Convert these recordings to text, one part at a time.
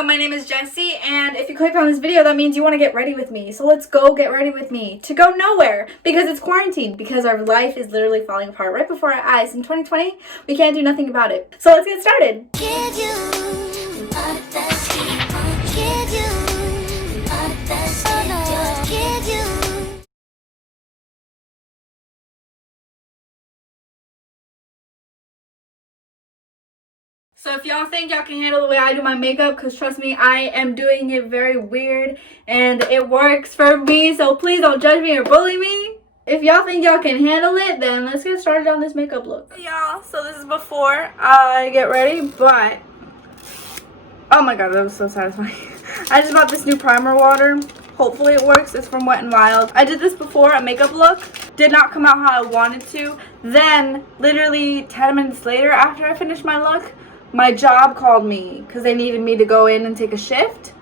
So my name is Jessie, and if you clicked on this video, that means you want to get ready with me. So let's go get ready with me to go nowhere because it's quarantine, because our life is literally falling apart right before our eyes. In 2020, we can't do nothing about it. So let's get started. So if y'all think y'all can handle the way I do my makeup, because trust me, I am doing it very weird and it works for me, so please don't judge me or bully me. If y'all think y'all can handle it, then let's get started on this makeup look. Y'all, so this is before I get ready, but oh my god, that was so satisfying. I just bought this new primer water. Hopefully it works. It's from Wet n Wild. I did this before, a makeup look. Did not come out how I wanted to. Then, literally 10 minutes later after I finished my look, my job called me because they needed me to go in and take a shift.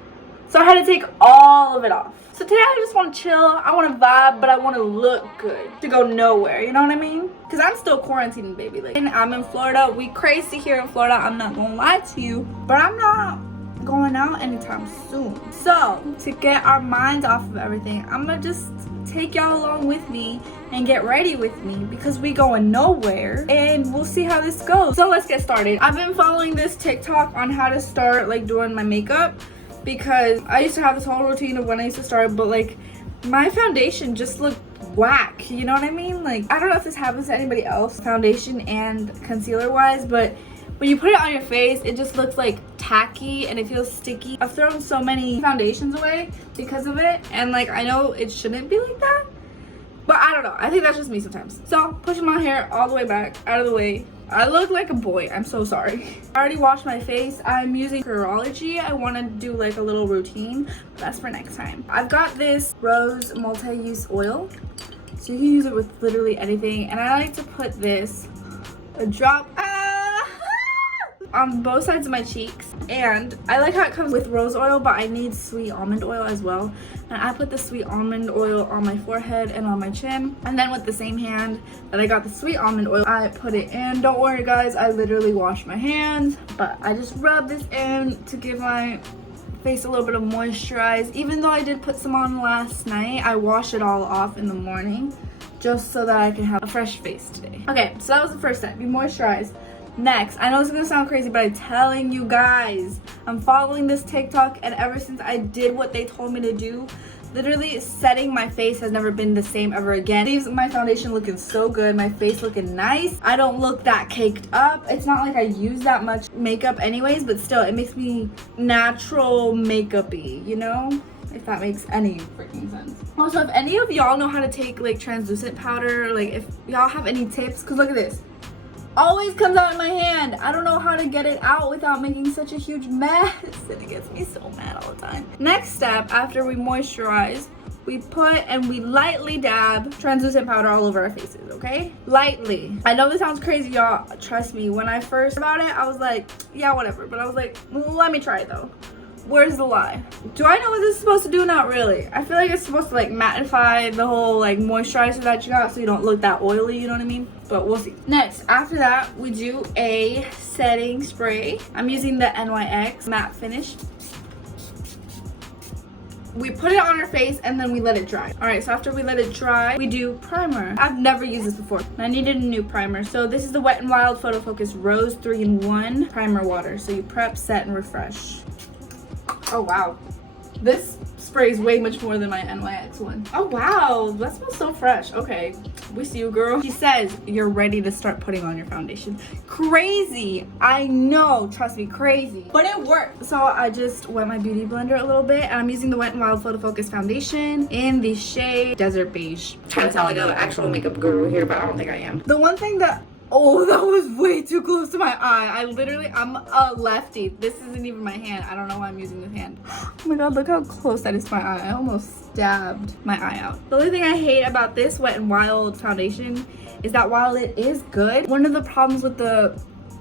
So I had to take all of it off. So today I just want to chill. I want to vibe, but I want to look good to go nowhere. You know what I mean? Because I'm still quarantining, baby. Like, I'm in Florida. We crazy here in Florida. I'm not going to lie to you. But I'm not going out anytime soon. So to get our minds off of everything, I'm going to just take y'all along with me and get ready with me because we going nowhere and we'll see how this goes. So let's get started. I've been following this TikTok on how to start like doing my makeup because I used to have this whole routine of when I used to start, but like my foundation just looked whack, you know what I mean? Like, I don't know if this happens to anybody else, foundation and concealer wise, but when you put it on your face, it just looks like tacky and it feels sticky. I've thrown so many foundations away because of it, and like I know it shouldn't be like that, but I don't know. I think that's just me sometimes. So pushing my hair all the way back, out of the way. I look like a boy. I'm so sorry. I already washed my face. I'm using Curology. I want to do like a little routine, but that's for next time. I've got this Rose multi-use oil, so you can use it with literally anything, and I like to put this a drop on both sides of my cheeks, and I like how it comes with rose oil, but I need sweet almond oil as well, and I put the sweet almond oil on my forehead and on my chin, and then with the same hand that I got the sweet almond oil, I put it in. Don't worry guys, I literally wash my hands, but I just rub this in to give my face a little bit of moisturize. Even though I did put some on last night, I wash it all off in the morning just so that I can have a fresh face today. Okay, so that was the first step. You moisturize. Next, I know this is gonna sound crazy, but I'm telling you guys, I'm following this TikTok, and ever since I did what they told me to do, literally setting my face has never been the same ever again. Leaves my foundation looking so good, my face looking nice. I don't look that caked up. It's not like I use that much makeup anyways, but still, it makes me natural makeup-y, you know? If that makes any freaking sense. Also, if any of y'all know how to take like translucent powder, like if y'all have any tips, because look at this. Always comes out in my hand. I don't know how to get it out without making such a huge mess, and it gets me so mad all the time. Next step, after we moisturize, we put and we lightly dab translucent powder all over our faces, okay? Lightly. I know this sounds crazy, y'all. Trust me, when I first about it, I was like, yeah, whatever. But I was like, let me try it though. Where's the lie? Do I know what this is supposed to do? Not really. I feel like it's supposed to like mattify the whole like moisturizer that you got so you don't look that oily, you know what I mean? But we'll see. Next, after that, we do a setting spray. I'm using the NYX matte finish. We put it on our face and then we let it dry. All right, so after we let it dry, we do primer. I've never used this before. I needed a new primer. So this is the Wet n Wild Photo Focus Rose 3-in-1 primer water. So you prep, set, and refresh. Oh wow, this sprays way much more than my NYX one. Oh wow, that smells so fresh. Okay, we see you, girl. She says you're ready to start putting on your foundation. Crazy, I know, trust me, crazy, but it worked. So I just wet my beauty blender a little bit, and I'm using the Wet n Wild Photo Focus foundation in the shade Desert Beige. I'm trying to sound like an actual makeup guru here, but I don't think I am. The one thing that, oh, that was way too close to my eye. I'm a lefty. This isn't even my hand. I don't know why I'm using this hand. Oh my god, look how close that is to my eye. I almost stabbed my eye out. The only thing I hate about this Wet n Wild foundation is that while it is good, one of the problems with the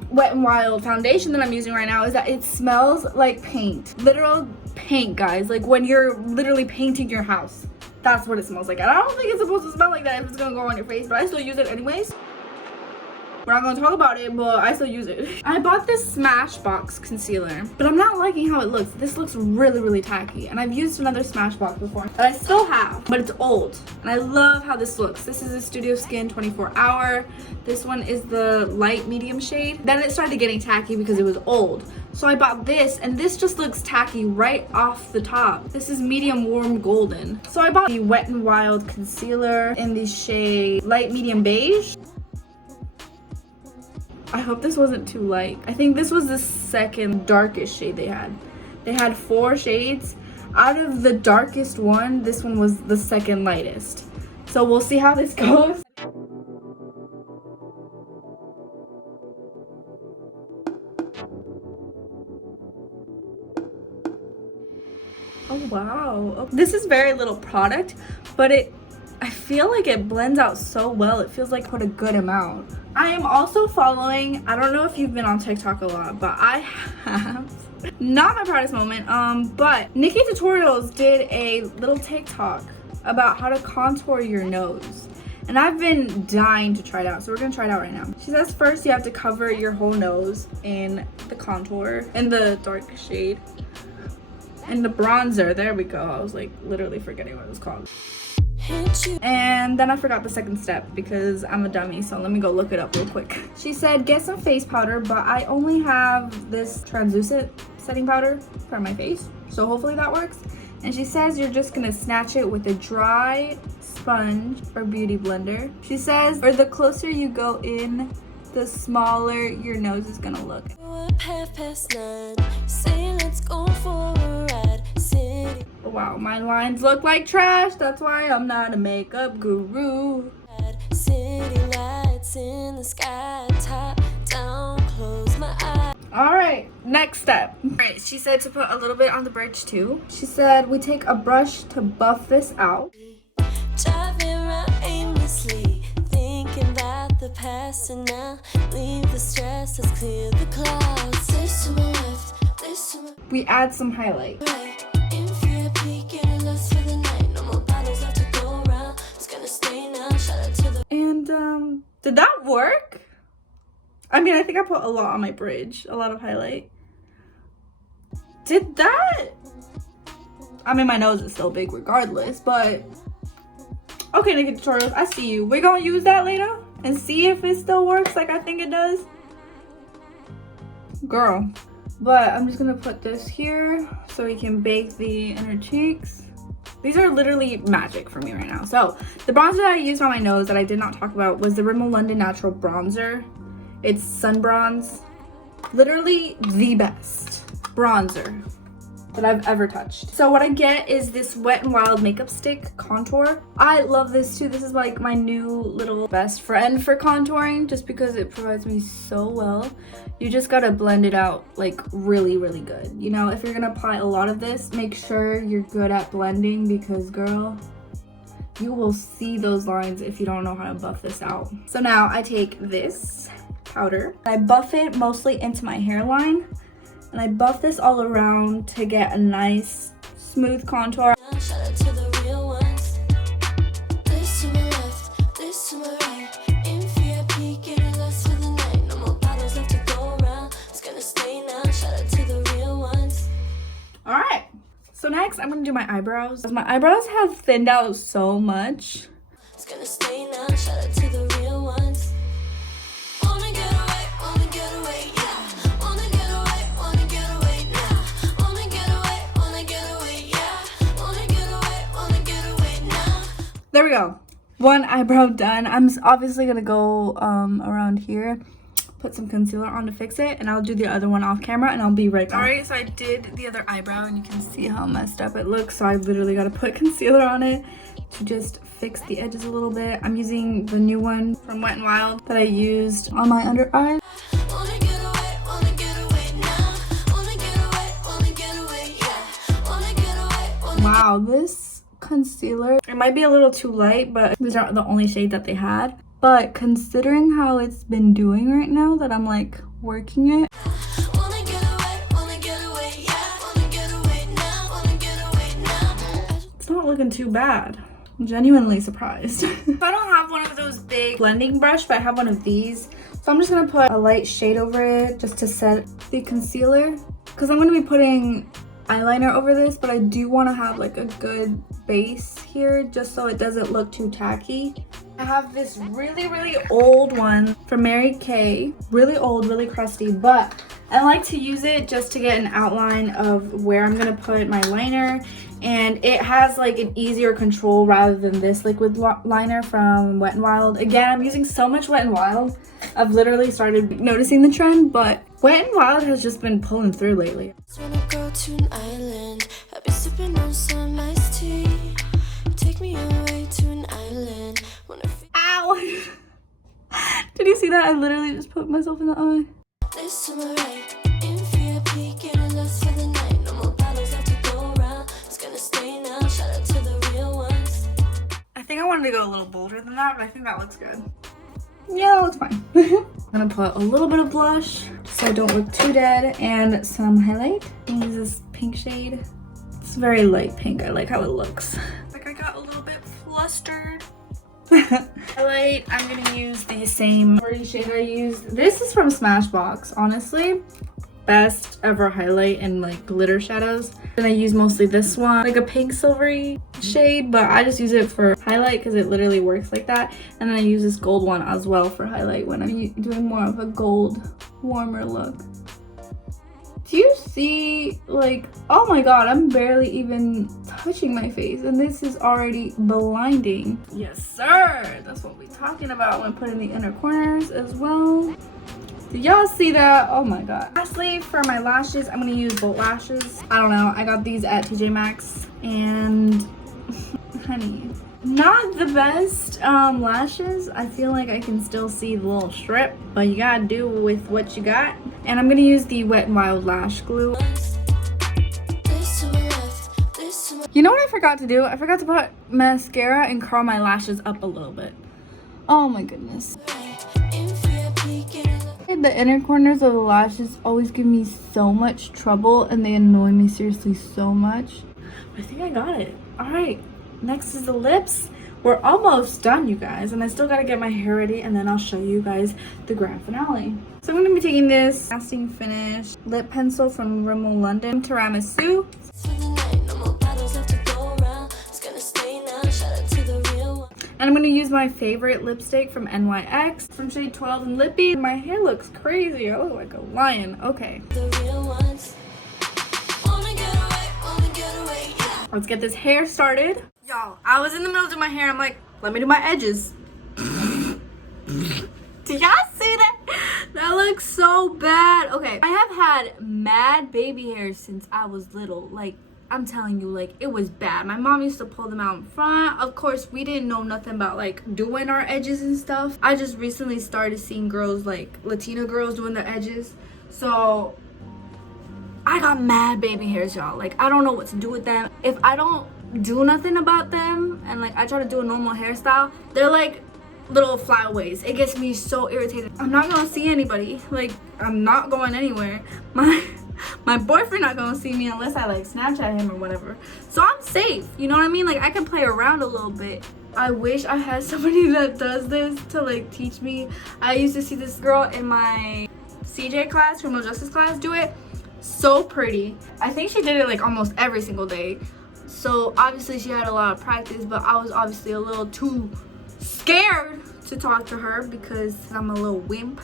Wet n Wild foundation that I'm using right now is that it smells like paint. Literal paint, guys. Like when you're literally painting your house. That's what it smells like. And I don't think it's supposed to smell like that if it's gonna go on your face, but I still use it anyways. We're not gonna talk about it, but I still use it. I bought this Smashbox concealer, but I'm not liking how it looks. This looks really, really tacky. And I've used another Smashbox before that I still have, but it's old. And I love how this looks. This is a Studio Skin 24 Hour. This one is the light medium shade. Then it started getting tacky because it was old. So I bought this, and this just looks tacky right off the top. This is medium warm golden. So I bought the Wet n Wild concealer in the shade light medium beige. I hope this wasn't too light. I think this was the second darkest shade they had. They had 4 shades. Out of the darkest one, this one was the second lightest. So we'll see how this goes. Oh wow. This is very little product, but I feel like it blends out so well. It feels like I put a good amount. I am also following, I don't know if you've been on TikTok a lot, but I have. Not my proudest moment, but Nikki Tutorials did a little TikTok about how to contour your nose. And I've been dying to try it out, so we're gonna try it out right now. She says first you have to cover your whole nose in the contour, in the dark shade. And the bronzer, there we go. I was like literally forgetting what it was called. And then I forgot the second step because I'm a dummy, so let me go look it up real quick. She said get some face powder, but I only have this translucent setting powder for my face, so hopefully that works. And she says you're just gonna snatch it with a dry sponge or beauty blender. She says, or the closer you go in, the smaller your nose is gonna look. Wow, my lines look like trash. That's why I'm not a makeup guru. City lights in the sky, top down, close my eyes. All right, next step. All right, she said to put a little bit on the bridge too. She said we take a brush to buff this out. Driving around aimlessly, thinking about the past, and now leave the stress, let's clear the clouds. This to my left, this to my... We add some highlight. And did that work? I mean, I think I put a lot on my bridge, a lot of highlight. Did that? I mean, my nose is still big regardless, but okay, Nikki Tutorials, I see you. We're gonna use that later and see if it still works like I think it does. Girl. But I'm just gonna put this here so we can bake the inner cheeks. These are literally magic for me right now. So the bronzer that I used on my nose that I did not talk about was the Rimmel London Natural Bronzer. It's sun bronze. Literally the best bronzer that I've ever touched. So what I get is this Wet n Wild makeup stick contour. I love this too. This is like my new little best friend for contouring just because it provides me so well. You just gotta blend it out like really, really good. You know, if you're gonna apply a lot of this, make sure you're good at blending because girl, you will see those lines if you don't know how to buff this out. So now I take this powder, I buff it mostly into my hairline, and I buff this all around to get a nice smooth contour. Shout out to the real ones. This to my left, this to my right. In VIP, getting lost for the night. No more bottles left to go around. It's gonna stay now. Shout out to the real ones. All right. So next, I'm gonna do my eyebrows. My eyebrows have thinned out so much. It's gonna stay now. Shout out to the real ones. Wanna get away, wanna get away, yeah. There we go. One eyebrow done. I'm obviously gonna go around here, put some concealer on to fix it, and I'll do the other one off camera and I'll be right back. Alright, so I did the other eyebrow and you can see how messed up it looks, so I literally gotta put concealer on it to just fix the edges a little bit. I'm using the new one from Wet n Wild that I used on my under eye. Wow, this concealer, it might be a little too light, but these are the only shade that they had. But considering how it's been doing right now that I'm like working it, it's not looking too bad. I'm genuinely surprised. I don't have one of those big blending brush, but I have one of these, So I'm just gonna put a light shade over it just to set the concealer, because I'm gonna be putting eyeliner over this, but I do want to have like a good base here just so it doesn't look too tacky. I have this really old one from Mary Kay, really old, really crusty, but I like to use it just to get an outline of where I'm gonna put my liner, and it has like an easier control rather than this liquid liner from Wet n Wild. Again, I'm using so much Wet n Wild, I've literally started noticing the trend, but Wet n Wild has just been pulling through lately. Wanna go to an island, I'll be sipping on some iced tea. Take me away to an island. Ow! Did you see that? I literally just put myself in the eye. This to my right, in VIP, getting lost for the night. No more bottles left to go around. It's gonna stay now. Shout out to the real ones. I think I wanted to go a little bolder than that, but I think that looks good. Yeah, that looks fine. I'm gonna put a little bit of blush so I don't look too dead, and some highlight. I'm gonna use this pink shade. It's very light pink. I like how it looks. Like I got a little bit flustered. Highlight, I'm gonna use the same shade I used. This is from Smashbox, honestly. Best ever highlight and like glitter shadows. And I use mostly this one, like a pink silvery shade, but I just use it for highlight because it literally works like that. And then I use this gold one as well for highlight when I'm doing more of a gold, warmer look. Do you see, like, oh my god, I'm barely even touching my face and this is already blinding. Yes sir, that's what we're talking about when putting the inner corners as well. Did y'all see that? Oh my god. Lastly, for my lashes, I'm gonna use Bolt lashes. I don't know, I got these at TJ Maxx, and honey, not the best lashes. I feel like I can still see the little strip, but you gotta do with what you got. And I'm gonna use the Wet n Wild lash glue. You know what I forgot to do? I forgot to put mascara and curl my lashes up a little bit. Oh my goodness. The inner corners of the lashes always give me so much trouble and they annoy me seriously so much. I think I got it. All right, next is the lips. We're almost done, you guys, and I still gotta get my hair ready, and then I'll show you guys the grand finale. So I'm gonna be taking this lasting finish lip pencil from Rimmel London Tiramisu. And I'm gonna use my favorite lipstick from NYX from shade 12 in Lippy. My hair looks crazy. I look like a lion. Okay. Let's get this hair started. Y'all, I was in the middle of doing my hair. I'm like, let me do my edges. Do y'all see that? That looks so bad. Okay, I have had mad baby hairs since I was little. Like, I'm telling you, like, it was bad. My mom used to pull them out in front. Of course, we didn't know nothing about, like, doing our edges and stuff. I just recently started seeing girls, like, Latina girls doing their edges. So, I got mad baby hairs, y'all. Like, I don't know what to do with them. If I don't do nothing about them and, like, I try to do a normal hairstyle, they're, like, little flyaways. It gets me so irritated. I'm not gonna see anybody. Like, I'm not going anywhere. My boyfriend not gonna see me unless I like Snapchat him or whatever. So I'm safe, you know what I mean? Like, I can play around a little bit. I wish I had somebody that does this to like teach me. I used to see this girl in my CJ class, criminal justice class, do it. So pretty. I think she did it like almost every single day. So obviously she had a lot of practice, but I was obviously a little too scared to talk to her because I'm a little wimp.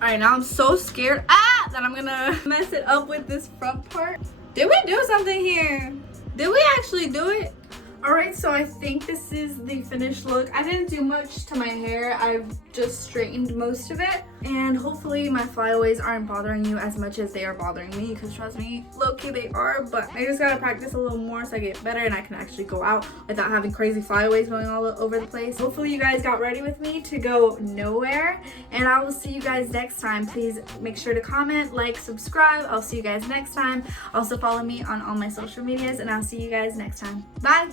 All right, now I'm so scared that I'm gonna mess it up with this front part. Did we do something here? Did we actually do it? All right, so I think this is the finished look. I didn't do much to my hair. I've just straightened most of it. And hopefully my flyaways aren't bothering you as much as they are bothering me, because trust me, low-key they are, but I just gotta practice a little more so I get better and I can actually go out without having crazy flyaways going all over the place. Hopefully you guys got ready with me to go nowhere, and I will see you guys next time. Please make sure to comment, like, subscribe. I'll see you guys next time. Also follow me on all my social medias, and I'll see you guys next time. Bye!